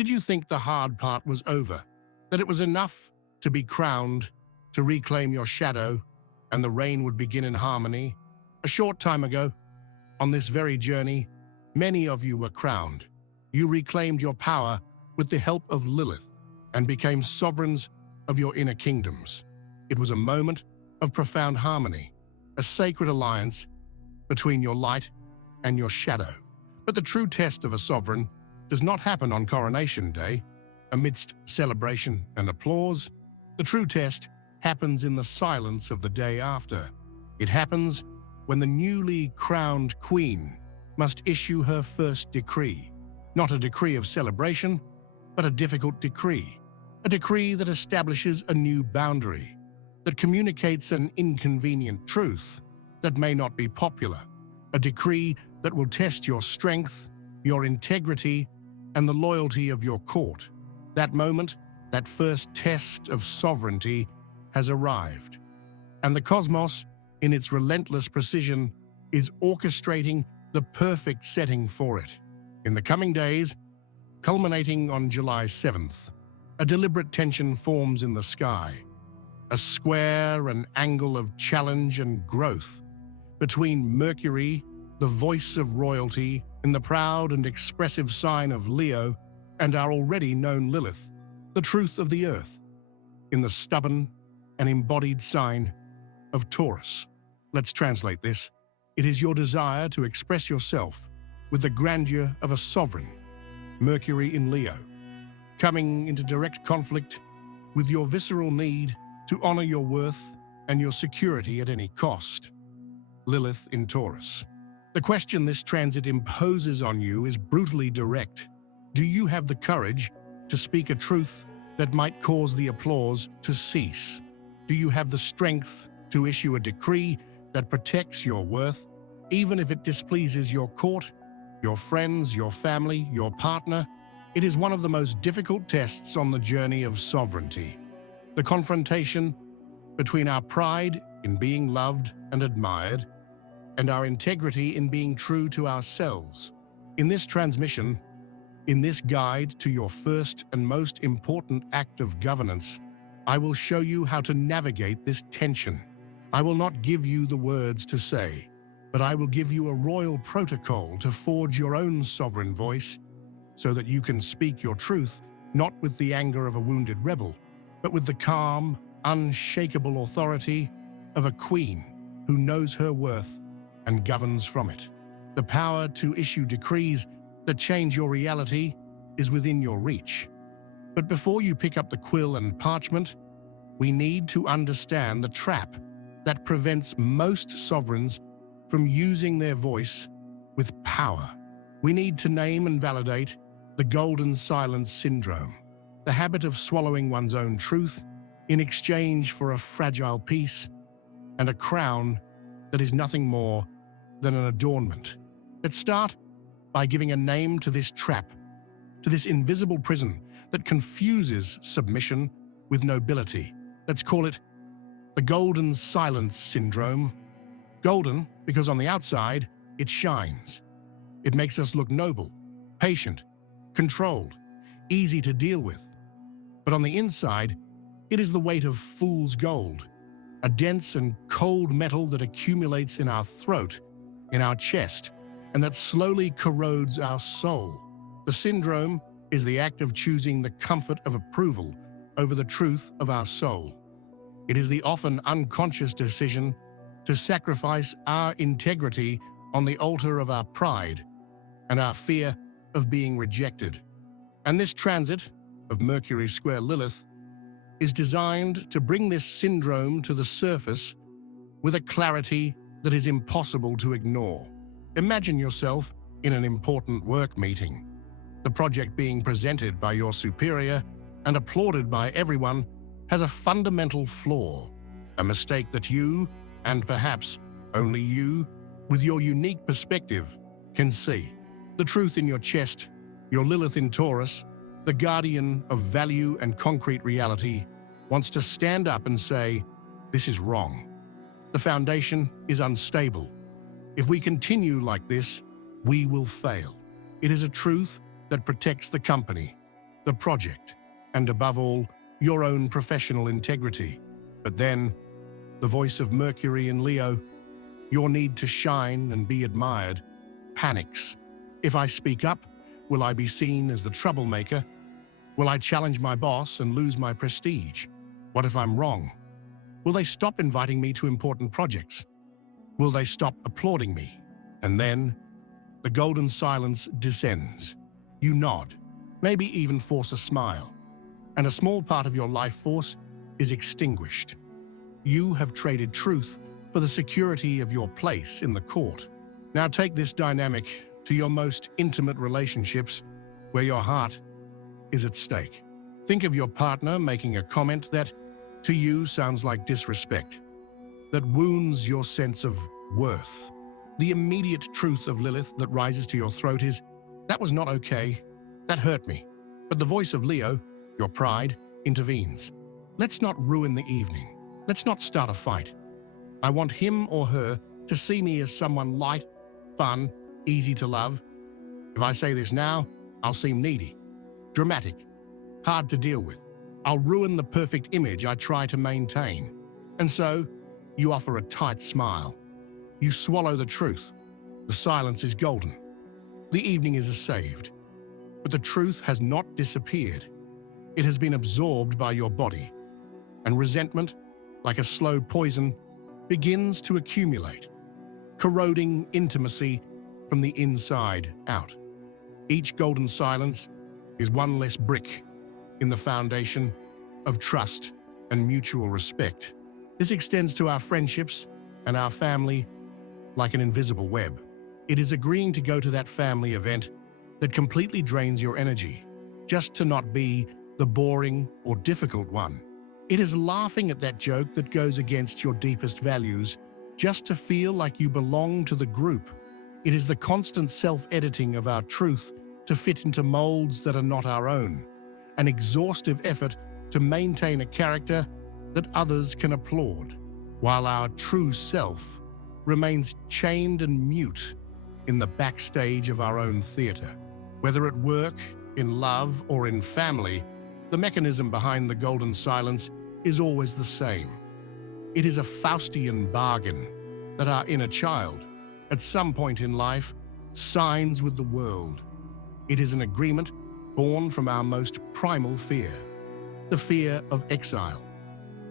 Did you think the hard part was over? That it was enough to be crowned, to reclaim your shadow, and the reign would begin in harmony? A short time ago, on this very journey, many of you were crowned. You reclaimed your power with the help of Lilith and became sovereigns of your inner kingdoms. It was a moment of profound harmony, a sacred alliance between your light and your shadow. But the true test of a sovereign does not happen on Coronation Day, amidst celebration and applause. The true test happens in the silence of the day after. It happens when the newly crowned queen must issue her first decree. Not a decree of celebration, but a difficult decree. A decree that establishes a new boundary, that communicates an inconvenient truth that may not be popular. A decree that will test your strength, your integrity, and the loyalty of your court. That moment, that first test of sovereignty, has arrived. And the cosmos, in its relentless precision, is orchestrating the perfect setting for it. In the coming days, culminating on July 7th, a deliberate tension forms in the sky, a square and angle of challenge and growth between Mercury, the voice of royalty, in the proud and expressive sign of Leo, and our already known Lilith, the truth of the earth, in the stubborn and embodied sign of Taurus. Let's translate this. It is your desire to express yourself with the grandeur of a sovereign, Mercury in Leo, coming into direct conflict with your visceral need to honor your worth and your security at any cost, Lilith in Taurus. The question this transit imposes on you is brutally direct. Do you have the courage to speak a truth that might cause the applause to cease? Do you have the strength to issue a decree that protects your worth, even if it displeases your court, your friends, your family, your partner? It is one of the most difficult tests on the journey of sovereignty. The confrontation between our pride in being loved and admired and our integrity in being true to ourselves. In this transmission, in this guide to your first and most important act of governance, I will show you how to navigate this tension. I will not give you the words to say, but I will give you a royal protocol to forge your own sovereign voice so that you can speak your truth, not with the anger of a wounded rebel, but with the calm, unshakable authority of a queen who knows her worth and governs from it. The power to issue decrees that change your reality is within your reach. But before you pick up the quill and parchment, we need to understand the trap that prevents most sovereigns from using their voice with power. We need to name and validate the golden silence syndrome, the habit of swallowing one's own truth in exchange for a fragile peace and a crown that is nothing more than an adornment. Let's start by giving a name to this trap, to this invisible prison that confuses submission with nobility. Let's call it the golden silence syndrome. Golden because on the outside, it shines. It makes us look noble, patient, controlled, easy to deal with. But on the inside, it is the weight of fool's gold, a dense and cold metal that accumulates in our throat, in our chest, and that slowly corrodes our soul. The syndrome is the act of choosing the comfort of approval over the truth of our soul. It is the often unconscious decision to sacrifice our integrity on the altar of our pride and our fear of being rejected. And this transit of Mercury Square Lilith is designed to bring this syndrome to the surface with a clarity that is impossible to ignore. Imagine yourself in an important work meeting, the project being presented by your superior and applauded by everyone has a fundamental flaw, a mistake that you, and perhaps only you, with your unique perspective, can see. The truth in your chest, your Lilith in Taurus, the guardian of value and concrete reality, wants to stand up and say, "This is wrong. The foundation is unstable. If we continue like this, we will fail." It is a truth that protects the company, the project, and above all, your own professional integrity. But then, the voice of Mercury in Leo, your need to shine and be admired, panics. If I speak up, will I be seen as the troublemaker? Will I challenge my boss and lose my prestige? What if I'm wrong? Will they stop inviting me to important projects? Will they stop applauding me? And then, the golden silence descends. You nod, maybe even force a smile, and a small part of your life force is extinguished. You have traded truth for the security of your place in the court. Now take this dynamic to your most intimate relationships where your heart is at stake. Think of your partner making a comment that, to you, sounds like disrespect, that wounds your sense of worth. The immediate truth of Lilith that rises to your throat is, that was not okay, that hurt me. But the voice of Leo, your pride, intervenes. Let's not ruin the evening. Let's not start a fight. I want him or her to see me as someone light, fun, easy to love. If I say this now, I'll seem needy, dramatic, hard to deal with. I'll ruin the perfect image I try to maintain. And so, you offer a tight smile. You swallow the truth. The silence is golden. The evening is saved. But the truth has not disappeared. It has been absorbed by your body. And resentment, like a slow poison, begins to accumulate, corroding intimacy from the inside out. Each golden silence is one less brick in the foundation of trust and mutual respect. This extends to our friendships and our family like an invisible web. It is agreeing to go to that family event that completely drains your energy, just to not be the boring or difficult one. It is laughing at that joke that goes against your deepest values, just to feel like you belong to the group. It is the constant self-editing of our truth to fit into molds that are not our own, an exhaustive effort to maintain a character that others can applaud, while our true self remains chained and mute in the backstage of our own theater. Whether at work, in love, or in family, the mechanism behind the golden silence is always the same. It is a Faustian bargain that our inner child, at some point in life, signs with the world. It is an agreement born from our most primal fear, the fear of exile.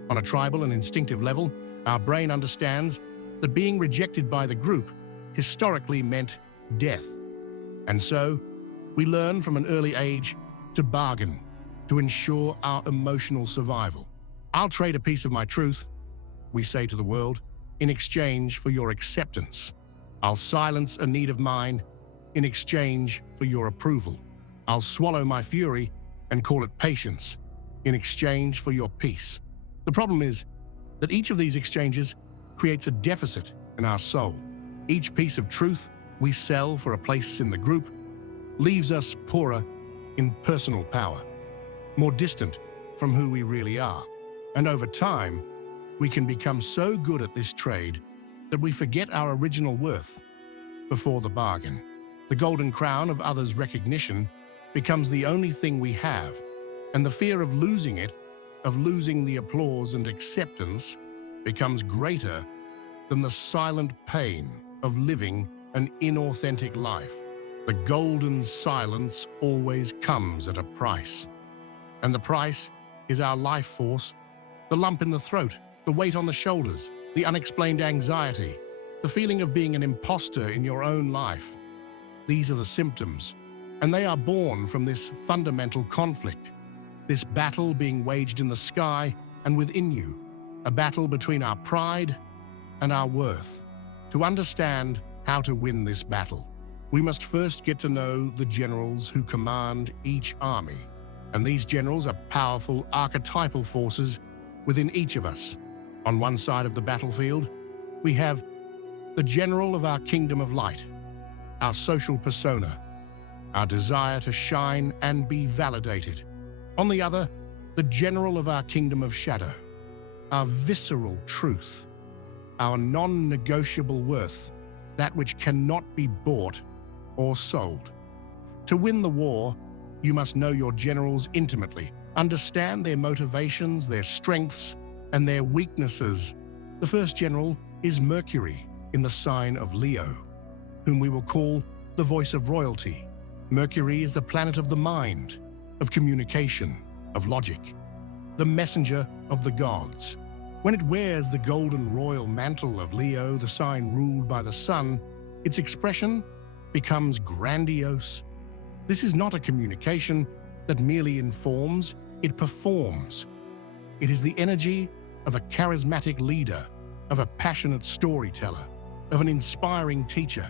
On a tribal and instinctive level, our brain understands that being rejected by the group historically meant death. And so, we learn from an early age to bargain, to ensure our emotional survival. I'll trade a piece of my truth, we say to the world, in exchange for your acceptance. I'll silence a need of mine in exchange for your approval. I'll swallow my fury and call it patience in exchange for your peace. The problem is that each of these exchanges creates a deficit in our soul. Each piece of truth we sell for a place in the group leaves us poorer in personal power, more distant from who we really are. And over time, we can become so good at this trade that we forget our original worth before the bargain. The golden crown of others' recognition becomes the only thing we have, and the fear of losing it, of losing the applause and acceptance, becomes greater than the silent pain of living an inauthentic life. The golden silence always comes at a price. And the price is our life force, the lump in the throat, the weight on the shoulders, the unexplained anxiety, the feeling of being an imposter in your own life. These are the symptoms, and they are born from this fundamental conflict, this battle being waged in the sky and within you, a battle between our pride and our worth. To understand how to win this battle, we must first get to know the generals who command each army. And these generals are powerful archetypal forces within each of us. On one side of the battlefield, we have the general of our kingdom of light, our social persona, our desire to shine and be validated. On the other, the general of our kingdom of shadow, our visceral truth, our non-negotiable worth, that which cannot be bought or sold. To win the war, you must know your generals intimately, understand their motivations, their strengths, and their weaknesses. The first general is Mercury in the sign of Leo, whom we will call the voice of royalty. Mercury is the planet of the mind, of communication, of logic, the messenger of the gods. When it wears the golden royal mantle of Leo, the sign ruled by the sun, its expression becomes grandiose. This is not a communication that merely informs, it performs. It is the energy of a charismatic leader, of a passionate storyteller, of an inspiring teacher,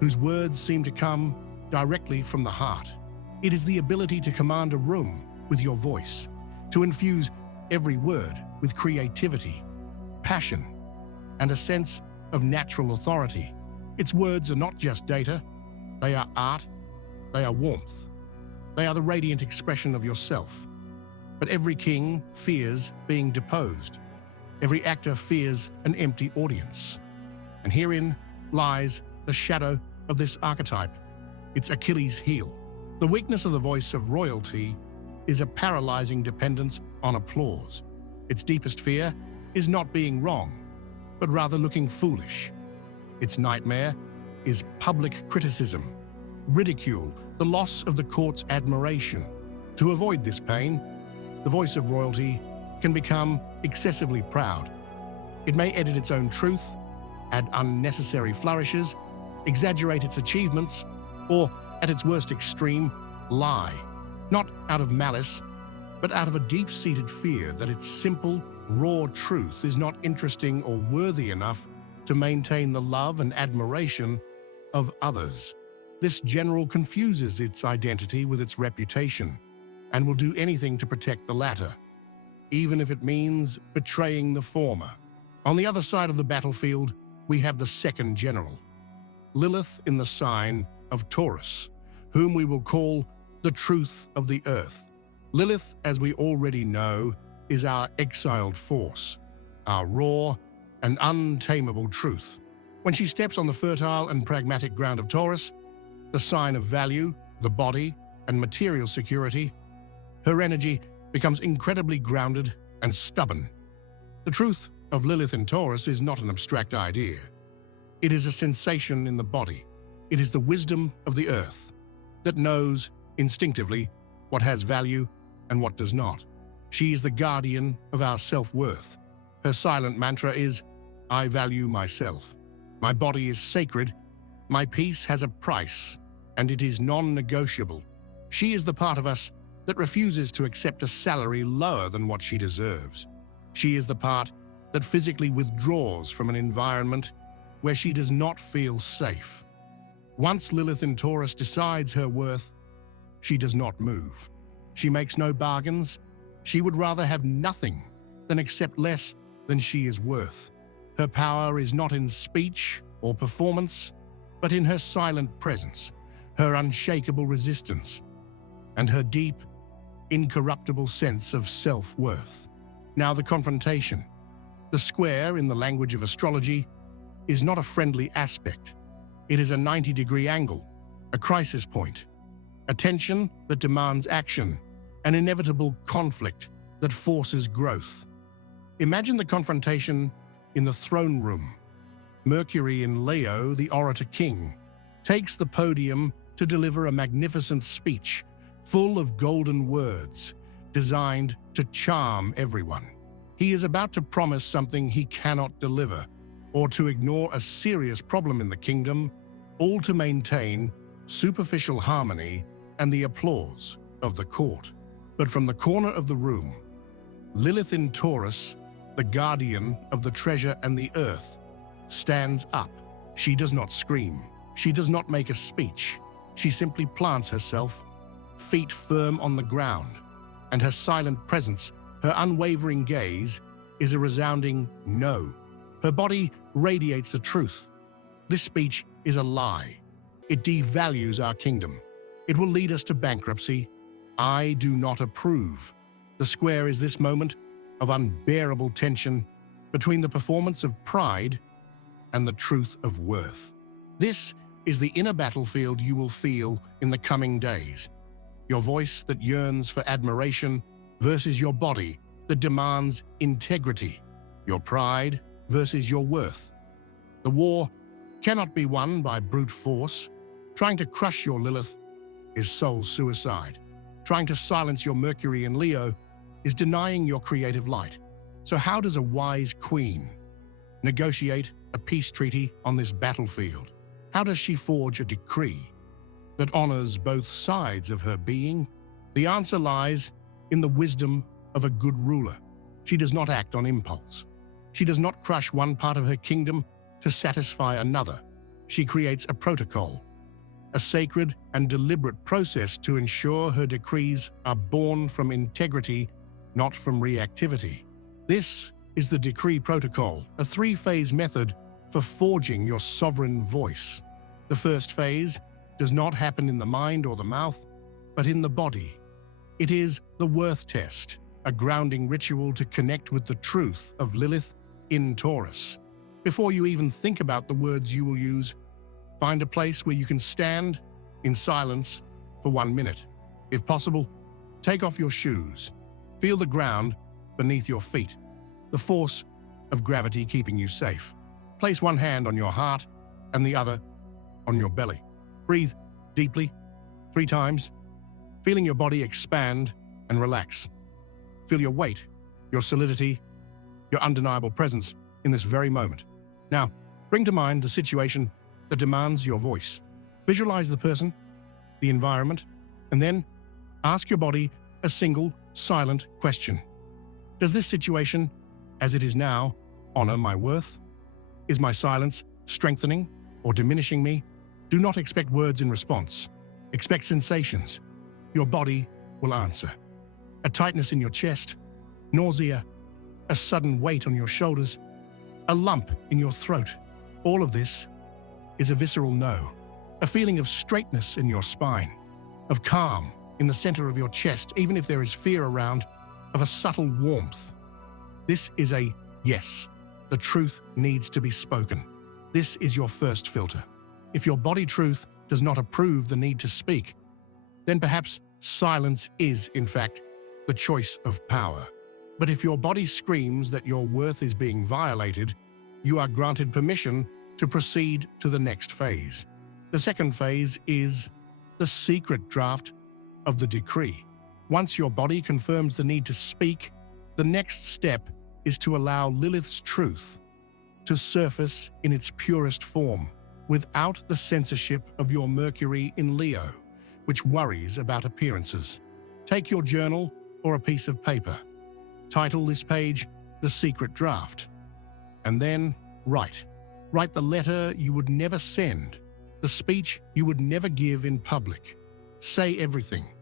whose words seem to come directly from the heart. It is the ability to command a room with your voice, to infuse every word with creativity, passion, and a sense of natural authority. Its words are not just data, they are art, they are warmth, they are the radiant expression of yourself. But every king fears being deposed. Every actor fears an empty audience. And herein lies the shadow of this archetype, its Achilles heel. The weakness of the voice of royalty is a paralyzing dependence on applause. Its deepest fear is not being wrong, but rather looking foolish. Its nightmare is public criticism, ridicule, the loss of the court's admiration. To avoid this pain, the voice of royalty can become excessively proud. It may edit its own truth, add unnecessary flourishes, exaggerate its achievements, or, at its worst extreme, lie, not out of malice, but out of a deep-seated fear that its simple, raw truth is not interesting or worthy enough to maintain the love and admiration of others. This general confuses its identity with its reputation and will do anything to protect the latter, even if it means betraying the former. On the other side of the battlefield, we have the second general, Lilith in the sign of Taurus, whom we will call the truth of the earth. Lilith, as we already know, is our exiled force, our raw and untamable truth. When she steps on the fertile and pragmatic ground of Taurus, the sign of value, the body, and material security, her energy becomes incredibly grounded and stubborn. The truth of Lilith in Taurus is not an abstract idea. It is a sensation in the body. It is the wisdom of the earth that knows instinctively what has value and what does not. She is the guardian of our self-worth. Her silent mantra is, I value myself. My body is sacred. My peace has a price, and it is non-negotiable. She is the part of us that refuses to accept a salary lower than what she deserves. She is the part that physically withdraws from an environment where she does not feel safe. Once Lilith in Taurus decides her worth, she does not move. She makes no bargains. She would rather have nothing than accept less than she is worth. Her power is not in speech or performance, but in her silent presence, her unshakable resistance, and her deep, incorruptible sense of self-worth. Now the confrontation. The square, in the language of astrology, is not a friendly aspect. It is a 90-degree angle, a crisis point, a tension that demands action, an inevitable conflict that forces growth. Imagine the confrontation in the throne room. Mercury in Leo, the orator king, takes the podium to deliver a magnificent speech full of golden words designed to charm everyone. He is about to promise something he cannot deliver, or to ignore a serious problem in the kingdom, all to maintain superficial harmony and the applause of the court. But from the corner of the room, Lilith in Taurus, the guardian of the treasure and the earth, stands up. She does not scream. She does not make a speech. She simply plants herself, feet firm on the ground, and her silent presence, her unwavering gaze, is a resounding no. Her body radiates the truth. This speech is a lie. It devalues our kingdom. It will lead us to bankruptcy. I do not approve. The square is this moment of unbearable tension between the performance of pride and the truth of worth. This is the inner battlefield you will feel in the coming days. your voice that yearns for admiration versus your body that demands integrity, your pride versus your worth. The war cannot be won by brute force. Trying to crush your Lilith is soul suicide. Trying to silence your Mercury in Leo is denying your creative light. So how does a wise queen negotiate a peace treaty on this battlefield? How does she forge a decree that honors both sides of her being? The answer lies in the wisdom of a good ruler. She does not act on impulse. She does not crush one part of her kingdom to satisfy another. She creates a protocol, a sacred and deliberate process to ensure her decrees are born from integrity, not from reactivity. This is the decree protocol, a three-phase method for forging your sovereign voice. The first phase does not happen in the mind or the mouth, but in the body. It is the worth test, a grounding ritual to connect with the truth of Lilith in Taurus. Before you even think about the words you will use, find a place where you can stand in silence for 1 minute. If possible, take off your shoes. Feel the ground beneath your feet, the force of gravity keeping you safe. Place one hand on your heart and the other on your belly. Breathe deeply 3 times, feeling your body expand and relax. Feel your weight, your solidity, your undeniable presence in this very moment. Now, bring to mind the situation that demands your voice. Visualize the person, the environment, and then ask your body a single, silent question. Does this situation, as it is now, honor my worth? Is my silence strengthening or diminishing me? Do not expect words in response. Expect sensations. Your body will answer. A tightness in your chest, nausea, a sudden weight on your shoulders, a lump in your throat. All of this is a visceral no, a feeling of straightness in your spine, of calm in the center of your chest, even if there is fear around, of a subtle warmth. This is a yes. The truth needs to be spoken. This is your first filter. If your body truth does not approve the need to speak, then perhaps silence is, in fact, the choice of power. But if your body screams that your worth is being violated, you are granted permission to proceed to the next phase. The second phase is the secret draft of the decree. Once your body confirms the need to speak, the next step is to allow Lilith's truth to surface in its purest form, without the censorship of your Mercury in Leo, which worries about appearances. Take your journal or a piece of paper. Title this page The Secret Draft. And then write. Write the letter you would never send, the speech you would never give in public. Say everything.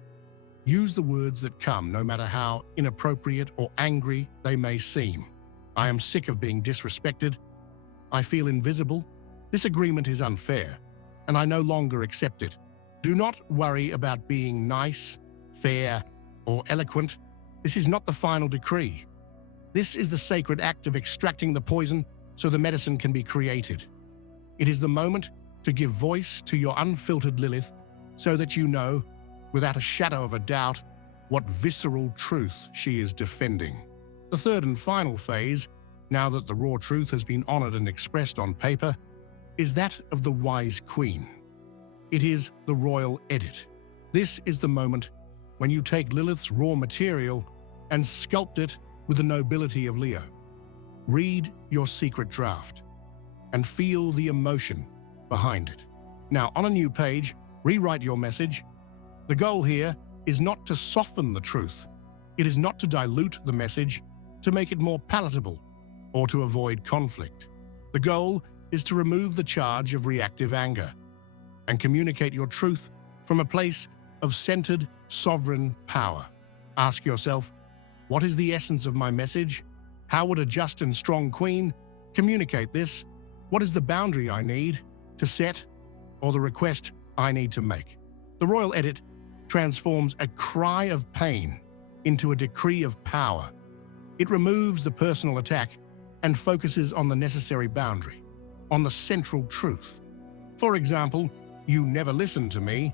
Use the words that come, no matter how inappropriate or angry they may seem. I am sick of being disrespected. I feel invisible. This agreement is unfair, and I no longer accept it. Do not worry about being nice, fair, or eloquent. This is not the final decree. This is the sacred act of extracting the poison so the medicine can be created. It is the moment to give voice to your unfiltered Lilith so that you know, without a shadow of a doubt, what visceral truth she is defending. The third and final phase, now that the raw truth has been honored and expressed on paper, is that of the wise queen. It is the royal edit. This is the moment when you take Lilith's raw material and sculpt it with the nobility of Leo. Read your secret draft and feel the emotion behind it. Now, on a new page, rewrite your message. The goal here is not to soften the truth. It is not to dilute the message, to make it more palatable, or to avoid conflict. The goal is to remove the charge of reactive anger and communicate your truth from a place of centered, sovereign power. Ask yourself, what is the essence of my message? How would a just and strong queen communicate this? What is the boundary I need to set, or the request I need to make? The royal edit transforms a cry of pain into a decree of power. It removes the personal attack and focuses on the necessary boundary, on the central truth. For example, you never listened to me.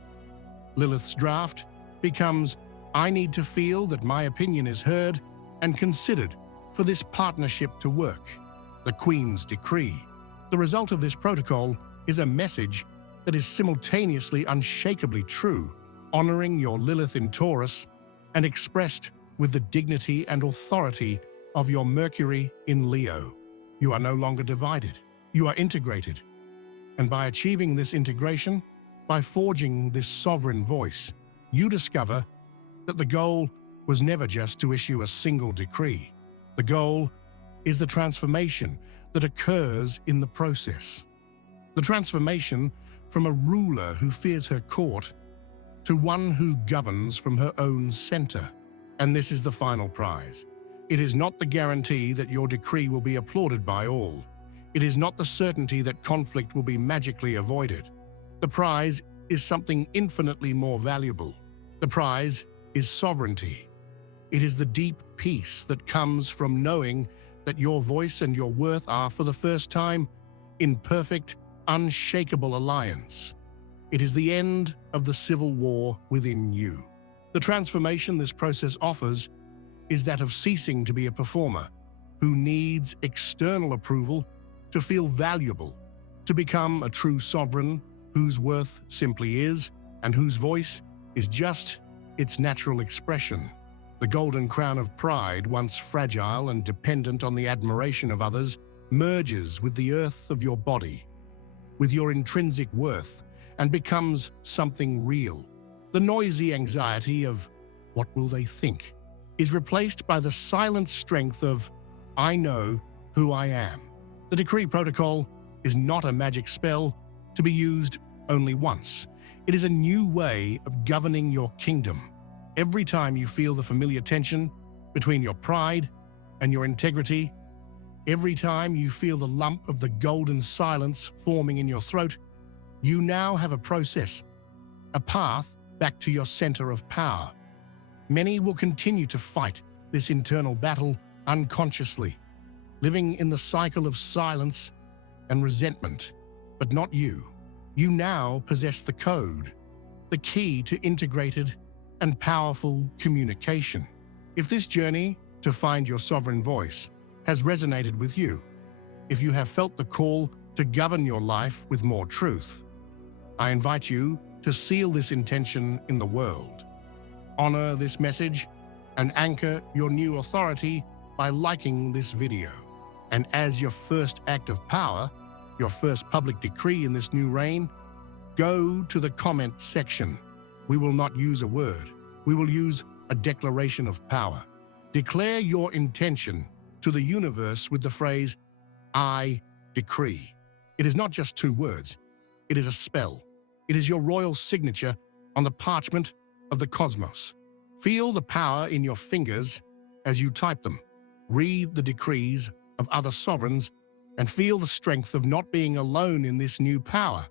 Lilith's draft becomes, I need to feel that my opinion is heard and considered for this partnership to work. The Queen's Decree. The result of this protocol is a message that is simultaneously unshakably true, honoring your Lilith in Taurus, and expressed with the dignity and authority of your Mercury in Leo. You are no longer divided. You are integrated. And by achieving this integration, by forging this sovereign voice, you discover that the goal was never just to issue a single decree. The goal is the transformation that occurs in the process. The transformation from a ruler who fears her court to one who governs from her own center. And this is the final prize. It is not the guarantee that your decree will be applauded by all. It is not the certainty that conflict will be magically avoided. The prize is something infinitely more valuable. The prize is sovereignty. It is the deep peace that comes from knowing that your voice and your worth are, for the first time, in perfect, unshakable alliance. It is the end of the civil war within you. The transformation this process offers is that of ceasing to be a performer who needs external approval to feel valuable, to become a true sovereign whose worth simply is, and whose voice is just its natural expression. The golden crown of pride, once fragile and dependent on the admiration of others, merges with the earth of your body, with your intrinsic worth, and becomes something real. The noisy anxiety of, what will they think, is replaced by the silent strength of, I know who I am. The decree protocol is not a magic spell to be used only once. It is a new way of governing your kingdom. Every time you feel the familiar tension between your pride and your integrity, every time you feel the lump of the golden silence forming in your throat, you now have a process, a path back to your center of power. Many will continue to fight this internal battle unconsciously, living in the cycle of silence and resentment, but not you. You now possess the code, the key to integrated and powerful communication. If this journey to find your sovereign voice has resonated with you, if you have felt the call to govern your life with more truth, I invite you to seal this intention in the world. Honor this message and anchor your new authority by liking this video. And as your first act of power, your first public decree in this new reign, go to the comment section. We will not use a word. We will use a declaration of power. Declare your intention to the universe with the phrase, I decree. It is not just two words. It is a spell. It is your royal signature on the parchment of the cosmos. Feel the power in your fingers as you type them. Read the decrees of other sovereigns and feel the strength of not being alone in this new power.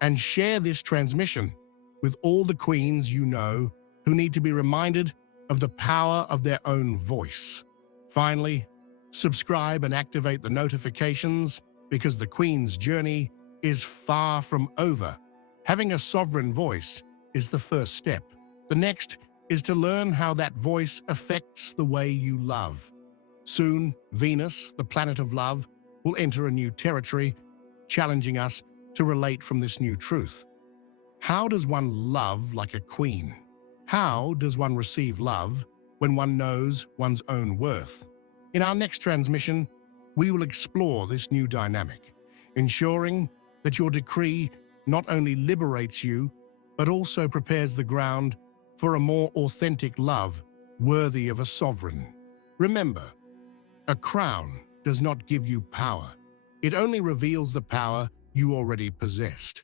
And share this transmission with all the queens you know who need to be reminded of the power of their own voice. Finally, subscribe and activate the notifications because the Queen's journey is far from over. Having a sovereign voice is the first step. The next is to learn how that voice affects the way you love. Soon, Venus, the planet of love, will enter a new territory, challenging us to relate from this new truth. How does one love like a queen? How does one receive love when one knows one's own worth? In our next transmission, we will explore this new dynamic, ensuring that your decree not only liberates you, but also prepares the ground for a more authentic love worthy of a sovereign. Remember, a crown does not give you power. It only reveals the power you already possessed.